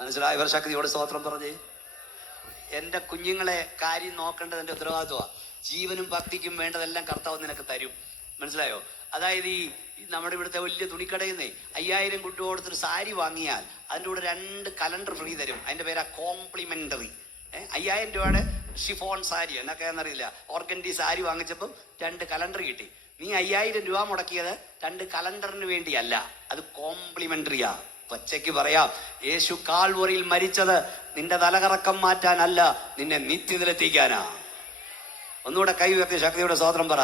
മനസ്സിലായവർ ശക്തിയോട് സ്തോത്രം പറഞ്ഞേ. എൻ്റെ കുഞ്ഞുങ്ങളെ കാര്യം നോക്കേണ്ടത് എൻ്റെ ഉത്തരവാദിത്വമാണ്. ജീവനും ഭക്തിക്കും വേണ്ടതെല്ലാം കർത്താവ് നിനക്ക് തരും. മനസ്സിലായോ? അതായത് ഈ നമ്മുടെ ഇവിടുത്തെ വലിയ തുണിക്കടയിൽ നിന്ന് 5000 കുട്ടി കൊടുത്തൊരു സാരി വാങ്ങിയാൽ അതിൻ്റെ കൂടെ 2 കലണ്ടർ ഫ്രീ തരും. അതിൻ്റെ പേരാ കോംപ്ലിമെൻ്ററി. 5000 രൂപയുടെ ഷിഫോൺ സാരി എന്നൊക്കെയാണെന്നറിയില്ല, ഓർഗൻഡി സാരി വാങ്ങിച്ചപ്പം 2 കലണ്ടർ കിട്ടി. നീ 5000 രൂപ മുടക്കിയത് 2 കലണ്ടറിന് വേണ്ടിയല്ല, അത് കോംപ്ലിമെൻ്ററിയാ. പച്ചയ്ക്ക് പറയാം, യേശു കാൽവറിയിൽ മരിച്ചത് നിന്റെ തലകറക്കം മാറ്റാനല്ല, നിന്നെ നിത്യത്തിലെത്തിക്കാനാ. ഒന്നുകൂടെ കൈ ഉയർത്തി ശക്തിയുടെ സ്തോത്രം പറ.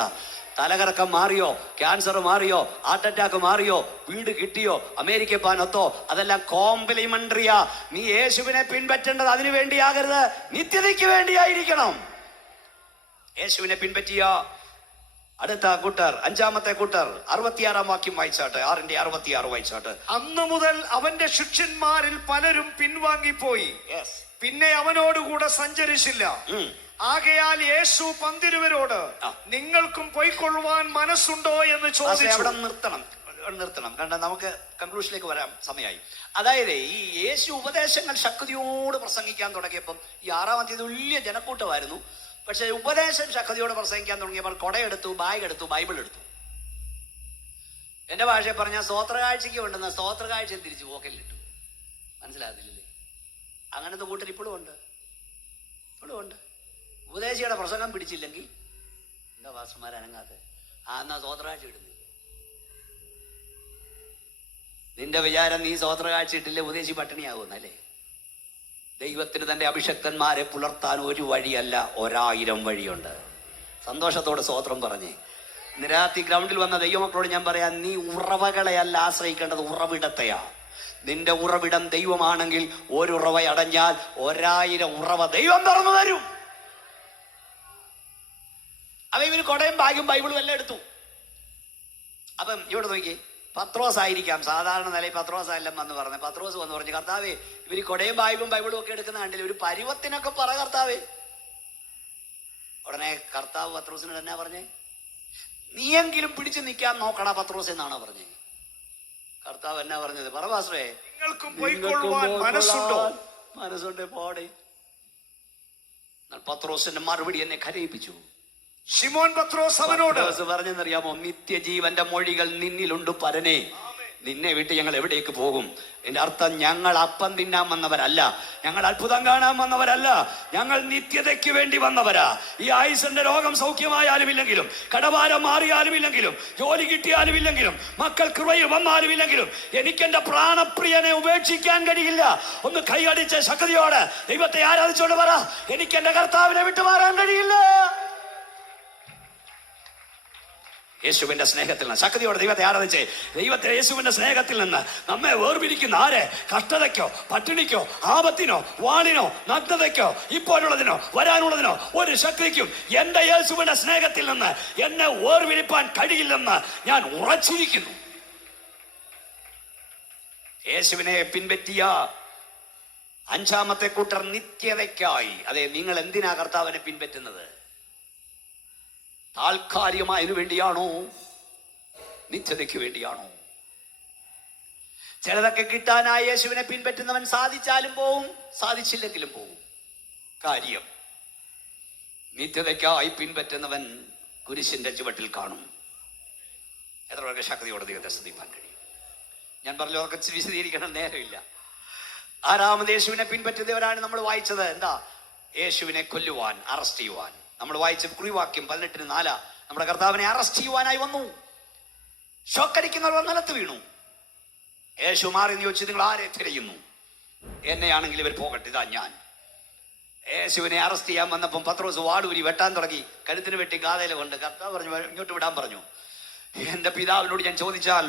തലകറക്കം മാറിയോ? ക്യാൻസർ മാറിയോ? ഹാർട്ട് അറ്റാക്ക് മാറിയോ? വീട് കിട്ടിയോ? അമേരിക്ക പോകാനൊത്തോ? അതെല്ലാം കോംപ്ലിമെന്ററിയാ. നീ യേശുവിനെ പിൻപറ്റേണ്ടത് അതിനു വേണ്ടിയാകരുത്, നിത്യതയ്ക്ക് വേണ്ടിയായിരിക്കണം. യേശുവിനെ പിൻപറ്റിയ അടുത്ത കൂട്ടർ, 5-ാമത്തെ കൂട്ടർ 66-ാം വാക്യം വായിച്ചാട്ടെ. 6:66 വായിച്ചാട്ടെ. അന്നു മുതൽ അവന്റെ ശിഷ്യന്മാരിൽ പലരും പിൻവാങ്ങിപ്പോയി, പിന്നെ അവനോടുകൂടെ സഞ്ചരിച്ചില്ല. ആകയാൽ യേശു പന്തിരുവരോട്, നിങ്ങൾക്കും പൊയ്ക്കൊള്ളുവാൻ മനസ്സുണ്ടോ എന്ന് ചോദിച്ചു. അവിടെ നിർത്തണം. കണ്ട, നമുക്ക് കൺക്ലൂഷനിലേക്ക് വരാൻ സമയമായി. അതായത് ഈ യേശു ഉപദേശങ്ങൾ ശക്തിയോട് പ്രസംഗിക്കാൻ തുടങ്ങിയപ്പം ഈ 6-ാം അധ്യായത്തിൽ വലിയ ജനക്കൂട്ടമായിരുന്നു. പക്ഷെ ഉപദേശം ശക്തിയോട് പ്രസംഗിക്കാൻ തുടങ്ങിയപ്പോൾ കൊടയെടുത്തു, ബാഗ് എടുത്തു, ബൈബിൾ എടുത്തു. എൻ്റെ ഭാഷയെ പറഞ്ഞാൽ സ്തോത്രകാഴ്ചയ്ക്ക് കൊണ്ടുവന്ന സ്തോത്രകാഴ്ച തിരിച്ചു പോക്കലിട്ടു. മനസ്സിലാകുന്നില്ലേ? അങ്ങനത്തെ കൂട്ടർ ഇപ്പോഴും ഉണ്ട്. ഉപദേശിയുടെ പ്രസംഗം പിടിച്ചില്ലെങ്കിൽ എന്താ പാസ്റ്റർമാർ അനങ്ങാതെ? എന്നാ സ്തോത്രകാഴ്ച ഇടുന്നു. നിന്റെ വിചാരം നീ സ്തോത്രകാഴ്ച ഇട്ടില്ലേ ഉപദേശി പട്ടിണിയാകുന്നല്ലേ? ദൈവത്തിന് തൻ്റെ അഭിഷക്തന്മാരെ പുലർത്താൻ ഒരു വഴിയല്ല, 1000 വഴിയുണ്ട്. സന്തോഷത്തോടെ സ്തോത്രം പറഞ്ഞേ. നിരാത്തി ഗ്രൗണ്ടിൽ വന്ന ദൈവമക്കളോട് ഞാൻ പറയാം, നീ ഉറവകളെയല്ല ആശ്രയിക്കേണ്ടത്, ഉറവിടത്തെയാ. നിന്റെ ഉറവിടം ദൈവമാണെങ്കിൽ ഒരു ഉറവ അടഞ്ഞാൽ 1000 ഉറവ ദൈവം തുറന്നു തരും. അപ്പൊ ഇവര് കൊടയും ബാഗും ബൈബിളും എല്ലാം എടുത്തു. അപ്പം ഇവിടെ നോക്കി, പത്രോസ് ആയിരിക്കാം സാധാരണ നിലയിൽ. പത്രോസെല്ലാം വന്ന് പറഞ്ഞു. പത്രോസ് വന്ന് പറഞ്ഞു, കർത്താവേ ഇവര് കൊടയും ബാഗും ബൈബിളും ഒക്കെ എടുക്കുന്ന കണ്ടില്ല, ഒരു പരുവത്തിനൊക്കെ പറ കർത്താവേ. ഉടനെ കർത്താവ് പത്രോസിനോട് എന്നാ പറഞ്ഞേ? നീയെങ്കിലും പിടിച്ചു നിൽക്കാൻ നോക്കണ പത്രോസ് എന്നാണോ പറഞ്ഞേ? കർത്താവ് എന്നാ പറഞ്ഞത്? പറ പാസ്റ്ററേ, നിങ്ങൾക്കും പൊയ്ക്കൊള്ളുവാൻ മനസ്സുണ്ട് പോടെ. പത്രോസിന്റെ മറുപടി എന്നെ കരയിപ്പിച്ചു. ശിമോൻ പത്രോസ് അവനോട് പറഞ്ഞെന്നറിയാമോ? നിത്യജീവന്റെ മൊഴികൾ നിന്നിലുണ്ട് പരനെ, നിന്നെ വിട്ട് ഞങ്ങൾ എവിടേക്ക് പോകും? എന്റെ അർത്ഥം, ഞങ്ങൾ അപ്പം തിന്നാൻ വന്നവരല്ല, ഞങ്ങൾ അത്ഭുതം കാണാൻ വന്നവരല്ല, ഞങ്ങൾ നിത്യതയ്ക്ക് വേണ്ടി വന്നവരാ. ഈ ആയുസിന്റെ രോഗം സൗഖ്യമായാലും ഇല്ലെങ്കിലും, കടഭാരം മാറിയാലും ഇല്ലെങ്കിലും, ജോലി കിട്ടിയാലും ഇല്ലെങ്കിലും, മക്കൾ കൃപയിൽ വന്നാലും ഇല്ലെങ്കിലും, എനിക്കെന്റെ പ്രാണപ്രിയനെ ഉപേക്ഷിക്കാൻ കഴിയില്ല. ഒന്ന് കൈയടിച്ച് ശക്തിയോടെ ദൈവത്തെ ആരാധിച്ചോണ്ട് പറ, എനിക്കെന്റെ കർത്താവിനെ വിട്ടുമാറാൻ കഴിയില്ല. യേശുവിന്റെ സ്നേഹത്തിൽ നിന്ന് ശക്തിയോടെ ദൈവത്തെ ആരാധിച്ചേ. യേശുവിന്റെ സ്നേഹത്തിൽ നിന്ന് നമ്മെ വേർപിരിക്കുന്ന ആരെ? കഷ്ടതയ്ക്കോ, പട്ടിണിക്കോ, ആപത്തിനോ, വാളിനോ, നഗ്നതയ്ക്കോ, ഇപ്പോഴുള്ളതിനോ വരാനുള്ളതിനോ ഒരു ശക്തിക്കും എന്റെ യേശുവിന്റെ സ്നേഹത്തിൽ നിന്ന് എന്നെ വേർപിരിപ്പാൻ കഴിയില്ലെന്ന് ഞാൻ ഉറച്ചിരിക്കുന്നു. യേശുവിനെ പിൻപറ്റിയ 5-ാമത്തെ കൂട്ടർ നിത്യതയ്ക്കായി. അതെ, നിങ്ങൾ എന്തിനാ കർത്താവിനെ പിൻപറ്റുന്നത്? താൽക്കാലികമായതിനു വേണ്ടിയാണോ? നിത്യതയ്ക്ക് വേണ്ടിയാണോ? ചിലതൊക്കെ കിട്ടാനായി യേശുവിനെ പിൻപറ്റുന്നവൻ സാധിച്ചാലും പോവും, സാധിച്ചില്ലെങ്കിലും പോവും. കാര്യം, നിത്യതയ്ക്കായി പിൻപറ്റുന്നവൻ കുരിശിന്റെ ചുവട്ടിൽ കാണും. എത്ര പേർക്ക് ശക്തിയോടെ ദൈവത്തെ സ്തുതിപ്പാൻ കഴിയും? ഞാൻ പറഞ്ഞു, അതൊക്കെ വിശദീകരിക്കണം, നേരമില്ല. 6-ാമത് യേശുവിനെ പിൻപറ്റുന്നവരാണ് നമ്മൾ വായിച്ചത്. എന്താ? യേശുവിനെ കൊല്ലുവാൻ, അറസ്റ്റ് ചെയ്യുവാൻ. നമ്മൾ വായിച്ച കുറിവാക്യം 18:4. നമ്മുടെ കർത്താവിനെ അറസ്റ്റ് ചെയ്യുവാനായി വന്നു. ഷോക്കടിക്കുന്നവർ നിലത്ത് വീണു. യേശു മാറി ചോദിച്ചു, നിങ്ങൾ ആരെ തിരയുന്നു? എന്നെയാണെങ്കിൽ ഇവർ പോകട്ടെ, ഇതാ ഞാൻ. യേശുവിനെ അറസ്റ്റ് ചെയ്യാൻ വന്നപ്പം പത്രോസ് വാടൂരി വെട്ടാൻ തുടങ്ങി. കഴുത്തിന് വെട്ടി ഗാതയില കൊണ്ട്. കർത്താവ് പറഞ്ഞു, ഇങ്ങോട്ട് വിടാൻ പറഞ്ഞു. എന്റെ പിതാവിനോട് ഞാൻ ചോദിച്ചാൽ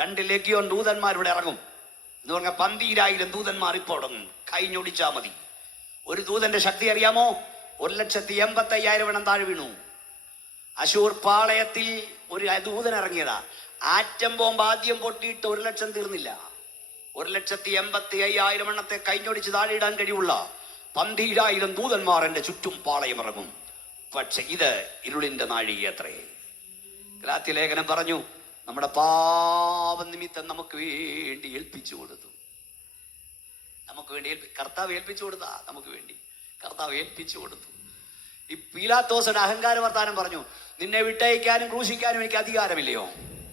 2 ലെഗ്യോൻ ദൂതന്മാരിവിടെ ഇറങ്ങും എന്ന് പറഞ്ഞ 12,000 ദൂതന്മാർ ഇപ്പോൾ ഇറങ്ങും. കൈഞ്ഞൊടിച്ചാൽ മതി. ഒരു ദൂതന്റെ ശക്തി അറിയാമോ? 1,85,000 താഴെ വീണു. അശൂർ പാളയത്തിൽ ഒരു ദൂതൻ ഇറങ്ങിയതാ. ആറ്റം ബോംബ് ആദ്യം പൊട്ടിയിട്ട് 1,00,000 തീർന്നില്ല. 1,85,000 കൈഞ്ഞൊടിച്ച് താഴെ ഇടാൻ കഴിവുള്ള 12,000 ദൂതന്മാർ എന്റെ ചുറ്റും പാളയം ഇറങ്ങും. പക്ഷെ ഇത് ഇരുളിന്റെ നാഴികയത്രേ. ഗലാത്യ ലേഖനം പറഞ്ഞു, നമ്മുടെ പാപനിമിത്തം നമുക്ക് വേണ്ടി ഏൽപ്പിച്ചു കൊടുത്തു. നമുക്ക് നമുക്ക് വേണ്ടി കർത്താവ് ഏൽപ്പിച്ചു കൊടുത്താ, നമുക്ക് വേണ്ടി കർത്താവ് ഏൽപ്പിച്ചു കൊടുത്തു. ഈ പീലാത്തോസിന്റെ അഹങ്കാര വർത്താനം പറഞ്ഞു, നിന്നെ വിട്ടയക്കാനും ക്രൂശിക്കാനും എനിക്ക് അധികാരമില്ലയോ?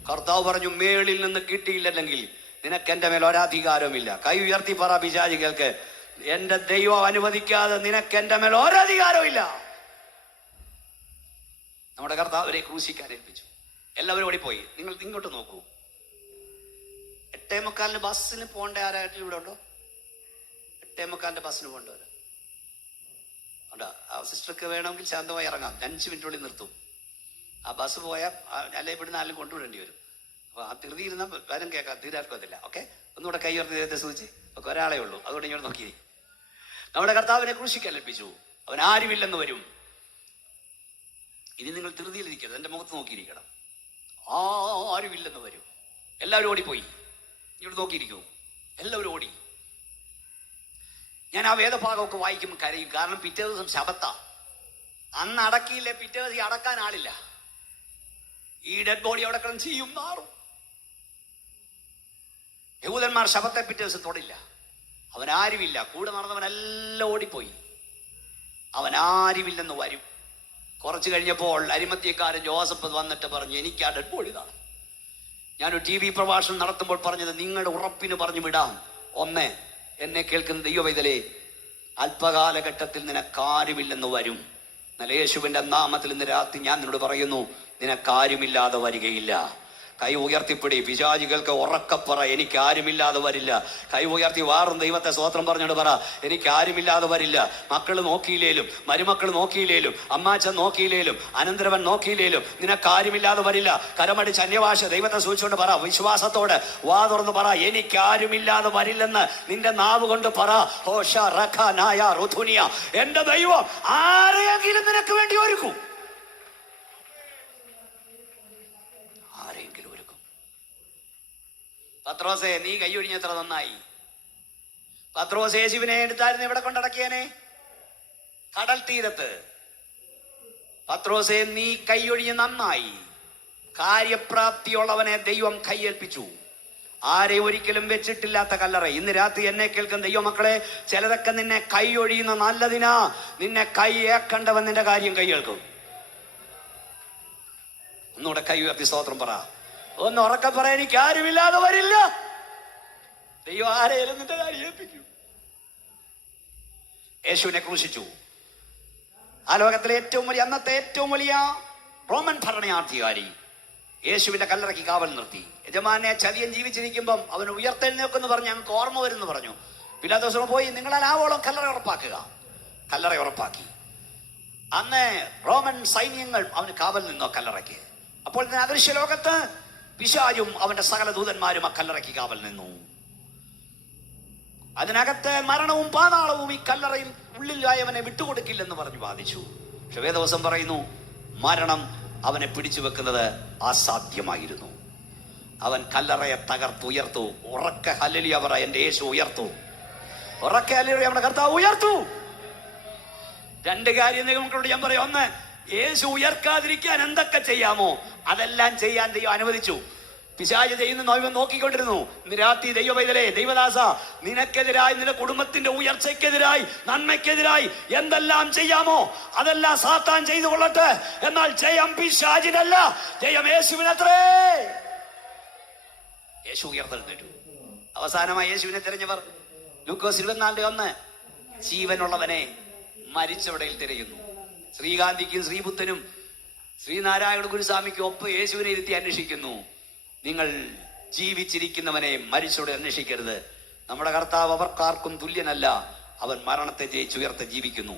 കർത്താവ് പറഞ്ഞു, മേളിൽ നിന്ന് കിട്ടിയില്ലെങ്കിൽ നിനക്ക് എൻ്റെ മേൽ ഒരധികാരവുമില്ല. കൈ ഉയർത്തി പറ പിശാചികൾക്ക്, എന്റെ ദൈവം അനുവദിക്കാതെ നിനക്ക് എൻ്റെ മേൽ ഒരധികാരവുമില്ല. നമ്മുടെ കർത്താവരെ ക്രൂശിക്കാൻ ഏൽപ്പിച്ചു. എല്ലാവരും ഓടിപ്പോയി. നിങ്ങൾ ഇങ്ങോട്ട് നോക്കൂ. 8:45 ബസ്സിന് പോകേണ്ട ആരായിട്ട് ഇവിടെ ഉണ്ടോ? 8:45 ബസ്സിന് പോകേണ്ടവര് ഉണ്ടോ? ആ സിസ്റ്റർക്ക് വേണമെങ്കിൽ ശാന്തമായി ഇറങ്ങാം. 5 മിനിറ്റുള്ളിൽ നിർത്തും. ആ ബസ് പോയാൽ അല്ലെ ഇവിടുന്ന് ആരും കൊണ്ടുവിടേണ്ടി വരും. അപ്പോൾ ആ ധൃതി ഇരുന്ന വരം കേൾക്കാം, തീരാർക്കത്തില്ല. ഓക്കെ, ഒന്നുകൂടെ കൈ ഉയർത്തി ദൈവത്തെ സൂചിച്ച്. ഒക്കെ ഒരാളേ ഉള്ളൂ, അതുകൊണ്ട് ഇങ്ങോട്ട് നോക്കി. നമ്മുടെ കർത്താവിനെ ക്രൂശിക്കാൻ ഏൽപ്പിച്ചു. അവൻ ആരുമില്ലെന്ന് വരും. ഇനി നിങ്ങൾ ധൃതിയിലിരിക്കരുത്, എൻ്റെ മുഖത്ത് നോക്കിയിരിക്കണം. ആരുമില്ലെന്ന് വരും. എല്ലാവരും ഓടിപ്പോയി. ഇങ്ങോട്ട് നോക്കിയിരിക്കൂ. എല്ലാവരും ഓടി. ഞാൻ ആ വേദഭാഗമൊക്കെ വായിക്കുമ്പോൾ കരയും. കാരണം പിറ്റേ ദിവസം ശബത്താ. അന്ന് അടക്കിയില്ലേ, പിറ്റേ ദിവസം അടക്കാൻ ആളില്ല. ഈ ഡെഡ് ബോഡി അവിടെ കിടന്ന് ചെയ്യും മാറും. യഹൂദന്മാർ ശബത്തെ പിറ്റേ ദിവസം തൊടില്ല. അവൻ ആരുമില്ല. കൂടെ നടന്നവനെല്ലാം ഓടിപ്പോയി. അവൻ ആരുമില്ലെന്ന് വരും. കുറച്ച് കഴിഞ്ഞപ്പോൾ അരിമത്യക്കാരൻ ജോസഫ് വന്നിട്ട് പറഞ്ഞു, എനിക്ക് ആ ഡെഡ് ബോഡി ഇതാണ്. ഞാനൊരു TV പ്രഭാഷണം നടത്തുമ്പോൾ പറഞ്ഞത്, നിങ്ങളുടെ ഉറപ്പിന് പറഞ്ഞു വിടാം. ഒന്ന്, എന്നെ കേൾക്കുന്ന ദൈവവൈതലേ, അല്പകാലഘട്ടത്തിൽ നിനക്കാരുമില്ലെന്ന് വരും. എന്നാൽ യേശുവിൻ്റെ നാമത്തിൽ ഇന്ന് രാത്രി ഞാൻ നിന്നോട് പറയുന്നു, നിനക്കാരുമില്ലാതെ വരികയില്ല. കൈ ഉയർത്തിപ്പിടി. പിശാചികൾക്ക് ഉറക്കപ്പറ, എനിക്കാരുമില്ലാതെ വരില്ല. കൈ ഉയർത്തി വാറും ദൈവത്തെ സ്തോത്രം പറഞ്ഞോട് പറ, എനിക്കാരുമില്ലാതെ വരില്ല. മക്കൾ നോക്കിയില്ലേലും, മരുമക്കൾ നോക്കിയില്ലേലും, അമ്മാച്ചൻ നോക്കിയില്ലേലും, അനന്തരവൻ നോക്കിയില്ലേലും നിനക്കാരുമില്ലാതെ വരില്ല. കരമടിച്ച് അന്യഭാഷ ദൈവത്തെ സൂചിച്ചുകൊണ്ട് പറ, വിശ്വാസത്തോട് വാ തുറന്ന് പറ, എനിക്കാരുമില്ലാതെ വരില്ലെന്ന് നിന്റെ നാവ് കൊണ്ട് പറ. ഹോഷ റഖ നായ റുധുനിയ, എന്റെ ദൈവം ആരെയെങ്കിലും നിനക്ക് വേണ്ടി ഒരുക്കും. പത്രോസേ, നീ കൈയൊഴിഞ്ഞത്ര നന്നായി. പത്രോസ് യേശുവിനെ എടുത്തായിരുന്നു ഇവിടെ കൊണ്ടടക്കിയനെ, കടൽ തീരത്ത്. പത്രോസേ, നീ കൈയൊഴിഞ്ഞ് നന്നായി. കാര്യപ്രാപ്തിയുള്ളവനെ ദൈവം കൈയേൽപ്പിച്ചു. ആരെ ഒരിക്കലും വെച്ചിട്ടില്ലാത്ത കല്ലറ. ഇന്ന് രാത്രി എന്നെ കേൾക്കുന്ന ദൈവമക്കളെ, ചിലരൊക്കെ നിന്നെ കൈയൊഴിയുന്ന നല്ലതിനാ. നിന്നെ കൈയേക്കണ്ടവൻ നിന്റെ കാര്യം കൈയേൽക്കും. ഒന്നുകൂടെ കൈ ഉയർത്തി സ്തോത്രം പറ. ഒന്ന് ഉറക്കെ പറ, എനിക്ക് ആരുമില്ലാതെ വരില്ല. ദൈവം ആരെയും നിന്റെ കാര്യം ഏൽപ്പിക്കും. യേശുവിനെ ക്രൂശിച്ചു. ആ ലോകത്തിലെ അന്നത്തെ ഏറ്റവും വലിയ റോമൻ ഭരണാധികാരി യേശുവിന്റെ കല്ലറയ്ക്ക് കാവൽ നിർത്തി. യജമാനെ ചതിയൻ ജീവിച്ചിരിക്കുമ്പം അവൻ ഉയർത്തെഴുന്നേക്കെന്ന് പറഞ്ഞ് ഞങ്ങൾക്ക് ഓർമ്മ വരുമെന്ന് പറഞ്ഞു. പിലാത്തോസിനോട് പോയി, നിങ്ങളാൽ ആവോളം കല്ലറ ഉറപ്പാക്കുക. കല്ലറ ഉറപ്പാക്കി. അന്ന് റോമൻ സൈന്യങ്ങൾ അവന് കാവൽ നിന്നോ കല്ലറയ്ക്ക്. അപ്പോൾ അദൃശ്യ ലോകത്ത് പിശാചും അവന്റെ സകല ദൂതന്മാരും ആ കല്ലറയ്ക്ക് കാവൽ നിന്നു. അതിനകത്ത് മരണവും പാതാളവും ഈ കല്ലറയിൽ ഉള്ളിലായവനെ വിട്ടുകൊടുക്കില്ലെന്ന് പറഞ്ഞു വാദിച്ചു. പക്ഷെ വേദവസം പറയുന്നു, മരണം അവനെ പിടിച്ചു വെക്കുന്നത് അസാധ്യമായിരുന്നു. അവൻ കല്ലറയെ തകർത്തുയർത്തു. ഉറക്കെ ഹല്ലേലൂയ പറ, എന്റെ യേശു ഉയർത്തു. ഉറക്കെ ഹല്ലേലൂയ, നമ്മുടെ കർത്താവ് ഉയർത്തു. രണ്ട് കാര്യം നിങ്ങളോട് ഞാൻ പറയാം. ഒന്ന്, യേശു ഉയർക്കാതിരിക്കാൻ എന്തൊക്കെ ചെയ്യാമോ അതെല്ലാം ചെയ്യാൻ ദൈവം അനുവദിച്ചു. പിശാച് ചെയ്യുന്ന ദൈവം നോക്കിക്കൊണ്ടിരുന്നു. ഇന്ന് രാത്രി ദൈവവൈതലേ, ദൈവദാസ, നിനക്കെതിരായി, നിന്റെ കുടുംബത്തിന്റെ ഉയർച്ചയ്ക്കെതിരായി, നന്മയ്ക്കെതിരായി എന്തെല്ലാം ചെയ്യാമോ അതെല്ലാം സാത്താൻ ചെയ്തു കൊള്ളട്ടെ. എന്നാൽ ജയം പിശാചിനല്ല, ജയം യേശുവിനത്രേ. യേശു ഉയർത്തെഴുന്നേറ്റു. അവസാനമായി യേശുവിനെ തിരഞ്ഞവർ ലൂക്കോസ് 24:1, ജീവനുള്ളവനെ മരിച്ചവിടയിൽ തിരയുന്നു. ശ്രീകാന്തിക്കും ശ്രീബുദ്ധനും ശ്രീനാരായണ ഗുരുസ്വാമിക്കും ഒപ്പം യേശുവിനെ ഇരുത്തി അന്വേഷിക്കുന്നു. നിങ്ങൾ ജീവിച്ചിരിക്കുന്നവനെ മരിച്ചവിടെ അന്വേഷിക്കരുത്. നമ്മുടെ കർത്താവ് അവർക്കാർക്കും തുല്യനല്ല. അവൻ മരണത്തെ ജയിച്ചുയർത്തെ ജീവിക്കുന്നു.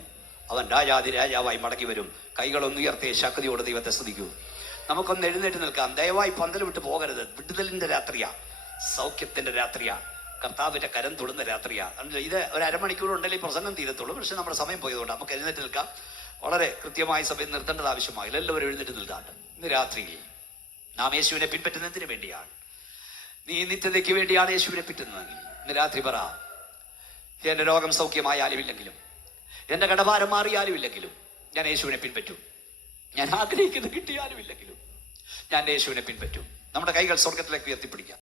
അവൻ രാജാതിരാജാവായി മടങ്ങി വരും. കൈകളൊന്നുയർത്തിയ ശക്തിയോടെ ദൈവത്തെ സ്തുതിക്കൂ. നമുക്കൊന്ന് എഴുന്നേറ്റ് നിൽക്കാം. ദയവായി പന്തൽ വിട്ട് പോകരുത്. വിടുതലിന്റെ രാത്രിയാ, സൗഖ്യത്തിന്റെ രാത്രിയാ, കർത്താവിന്റെ കരം തൊടുന്ന രാത്രിയാ. ഇത് ഒരു അരമണിക്കൂർ ഉണ്ടെങ്കിൽ പ്രസംഗം തീരത്തുള്ളൂ. പക്ഷെ നമ്മുടെ സമയം പോയതുകൊണ്ട് നമുക്ക് എഴുന്നേറ്റ് നിൽക്കാം. വളരെ കൃത്യമായ സമയം നിർത്തേണ്ടത് ആവശ്യമായില്ല. എല്ലാവരും എഴുന്നേറ്റ് നിൽക്കാണ്ട്. ഇന്ന് രാത്രിയിൽ നാം യേശുവിനെ പിൻപറ്റുന്നതിന് വേണ്ടിയാണ്. നീ നിത്യതയ്ക്ക് വേണ്ടിയാണ് യേശുവിനെ പിറ്റുന്നതെങ്കിൽ ഇന്ന് രാത്രി പറ, എന്റെ രോഗം സൗഖ്യമായാലും ഇല്ലെങ്കിലും, എന്റെ കടഭാരം മാറിയാലും ഇല്ലെങ്കിലും ഞാൻ യേശുവിനെ പിൻപറ്റും. ഞാൻ ആഗ്രഹിക്കുന്നത് കിട്ടിയാലും ഇല്ലെങ്കിലും ഞാൻ യേശുവിനെ പിൻപറ്റും. നമ്മുടെ കൈകൾ സ്വർഗത്തിലേക്ക് ഉയർത്തിപ്പിടിക്കാം.